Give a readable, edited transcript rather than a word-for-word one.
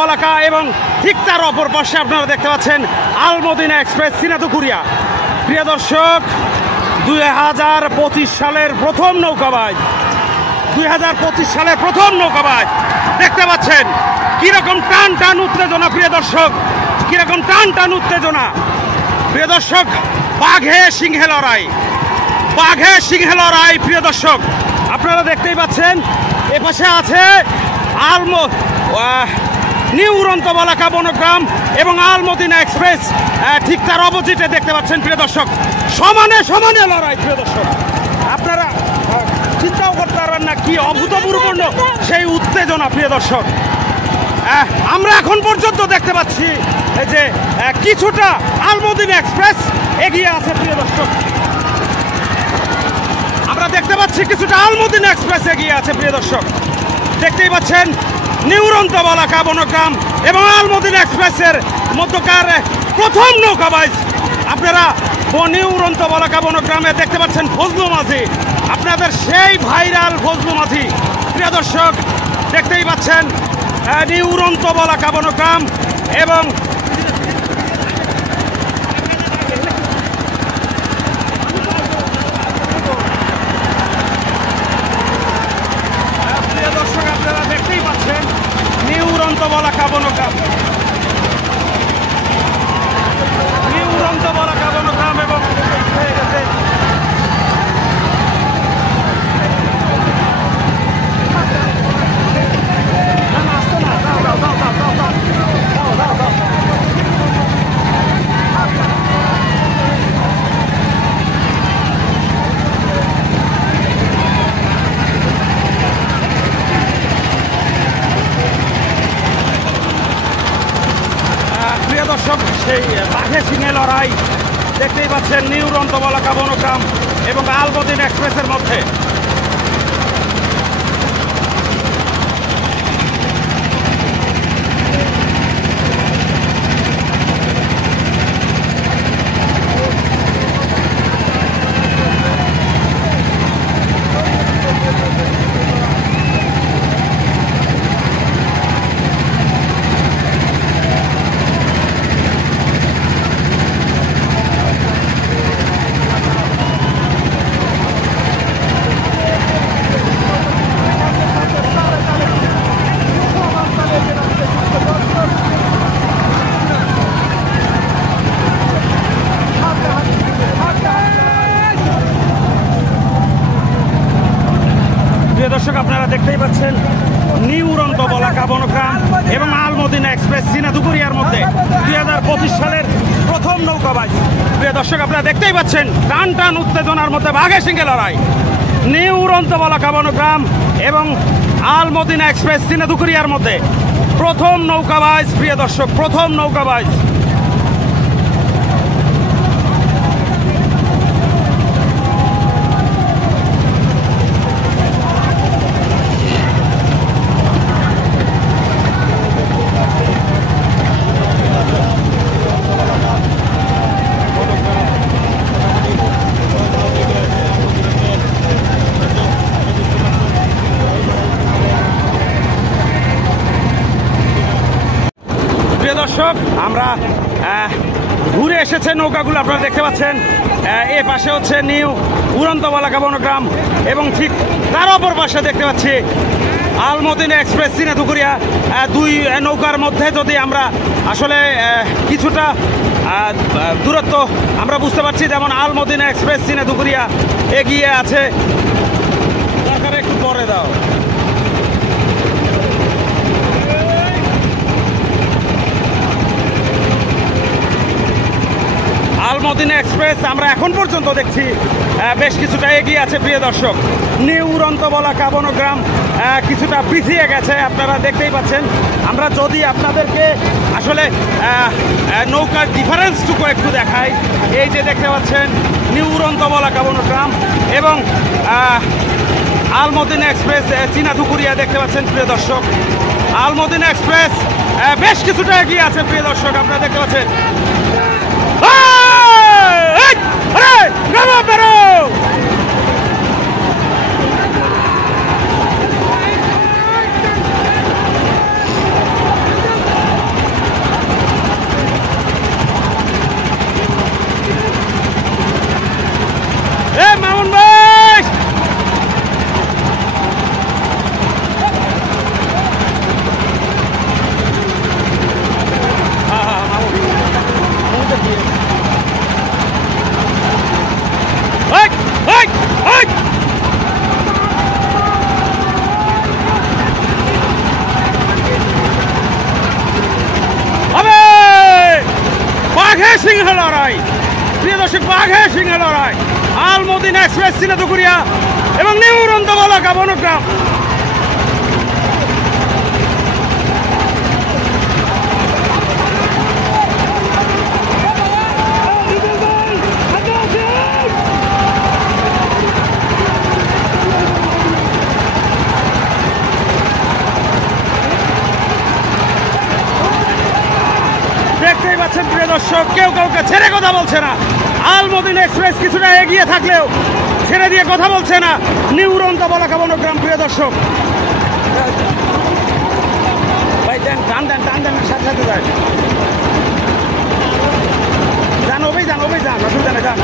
বলাকা এবং ঠিক তার অপর পাশে আপনারা দেখতে পাচ্ছেন আল মদিনা এক্সপ্রেস সিনাতুকুরিয়া। প্রিয় দর্শক, 2025 সালের প্রথম নৌকাবাজ, 2025 সালের প্রথম নৌকাবাজ দেখতে পাচ্ছেন কিরকম টান টান উত্তেজনা। প্রিয় দর্শক, কিরকম টান টান উত্তেজনা। প্রিয় দর্শক, বাঘে সিংহে লড়াই, বাঘে সিংহে লড়াই। প্রিয় দর্শক, আপনারা দেখতেই পাচ্ছেন এপাশে আছে নিউ উড়ন্ত বলাকা বনগ্রাম এবং আল মদিনা এক্সপ্রেস, ঠিক তার অপোজিটে দেখতে পাচ্ছেন প্রিয় দর্শক সমানে সমানে লড়াই। প্রিয় দর্শক, আপনারা চিন্তাও করতে পারবেন না কি অভূতপূর্ব সেই উত্তেজনা। প্রিয় দর্শক, আমরা এখন পর্যন্ত দেখতে পাচ্ছি যে কিছুটা আল মদিনা এক্সপ্রেস এগিয়ে আছে। প্রিয় দর্শক, আমরা দেখতে পাচ্ছি কিছুটা আল মদিনা এক্সপ্রেস এগিয়ে আছে। প্রিয় দর্শক, দেখতেই পাচ্ছেন নিউ উড়ন্ত বলাকা বনগ্রাম এবং আল মদিনা এক্সপ্রেসের মধ্যকার প্রথম নৌকাবাজ। আপনারা নিউ উড়ন্ত বলাকা বনগ্রামে দেখতে পাচ্ছেন ফজলু মাঝি, আপনাদের সেই ভাইরাল ফজলু মাঝি। প্রিয় দর্শক, দেখতেই পাচ্ছেন নিউ উড়ন্ত বলাকা বনগ্রাম এবং প্রিয় দর্শক, আপনারা দেখতেই পাচ্ছেন নিউ উড়ন্ত বলাকা বনগ্রাম, নিউ উড়ন্ত বলাকা বনগ্রাম এবং হয়ে গেছে সেই বাঘে সিংহে লড়াই। দেখতেই পাচ্ছেন নিউ উড়ন্ত বলাকা বনগ্রাম এবং আল মদিনা এক্সপ্রেসের মধ্যে। দর্শক, আপনারা দেখতেই পাচ্ছেন নিউ উড়ন্ত বলাকা বনগ্রাম এবং আল মদিনা এক্সপ্রেস সিনাতুকুরিয়ার মধ্যে 2025 সালের প্রথম নৌকাবাজ। প্রিয় দর্শক, আপনারা দেখতেই পাচ্ছেন টান টান উত্তেজনার মধ্যে বাঘে সিংহে লড়াই। নিউ উড়ন্ত বলাকা বনগ্রাম এবং আল মদিনা এক্সপ্রেস সিনাতুকুরিয়ার মধ্যে প্রথম নৌকাবাজ। প্রিয় দর্শক, প্রথম নৌকাবাজ। দর্শক, আমরা ঘুরে এসেছে নৌকাগুলো, আপনারা দেখতে পাচ্ছেন এ পাশে হচ্ছে নিউ উড়ন্ত বলাকা বনগ্রাম এবং ঠিক তার অপর পাশে দেখতে পাচ্ছি আল মদিনা এক্সপ্রেস সিনাতুকুরিয়া। দুই নৌকার মধ্যে যদি আমরা আসলে কিছুটা দূরত্ব আমরা বুঝতে পারছি, যেমন আল মদিনা এক্সপ্রেস সিনাতুকুরিয়া এগিয়ে আছে। দরকার একটু পরে দাও। আল মদিনা এক্সপ্রেস আমরা এখন পর্যন্ত দেখছি বেশ কিছুটা এগিয়ে আছে। প্রিয় দর্শক, নিউ উড়ন্ত বলাকা বনগ্রাম কিছুটা পিছিয়ে গেছে, আপনারা দেখতেই পাচ্ছেন। আমরা যদি আপনাদেরকে আসলে নৌকার ডিফারেন্সটুকু একটু দেখাই, এই যে দেখতে পাচ্ছেন নিউ উড়ন্ত বলাকা বনগ্রাম এবং আল মদিনা এক্সপ্রেস সিনাতুকুরিয়া দেখতে পাচ্ছেন। প্রিয় দর্শক, আল মদিনা এক্সপ্রেস বেশ কিছুটা এগিয়ে আছে। প্রিয় দর্শক, আপনারা দেখতে পাচ্ছেন সিংহে লড়াই, প্রিয় দর্শক, বাঘে সিংহে লড়াই। আলমদিনা এক্সপ্রেস সিলেটুকুরিয়া এবং নিউ রন্তবলা কাবনগ্রাম। দেখতেই পাচ্ছেন প্রিয় দর্শক, কেউ কাউকে ছেড়ে কথা বলছে না। আলমদিনা এক্সপ্রেস কিছুটা এগিয়ে থাকলেও ছেড়ে দিয়ে কথা বলছে না নিউ রন্তবলা কাবনগ্রাম। প্রিয় দর্শক, ভাই দেন, টান দেন, টান দেন, সাথে সাথে যায়। যান, অভিযান, অভিযান, অসুবিধা নেই, যান।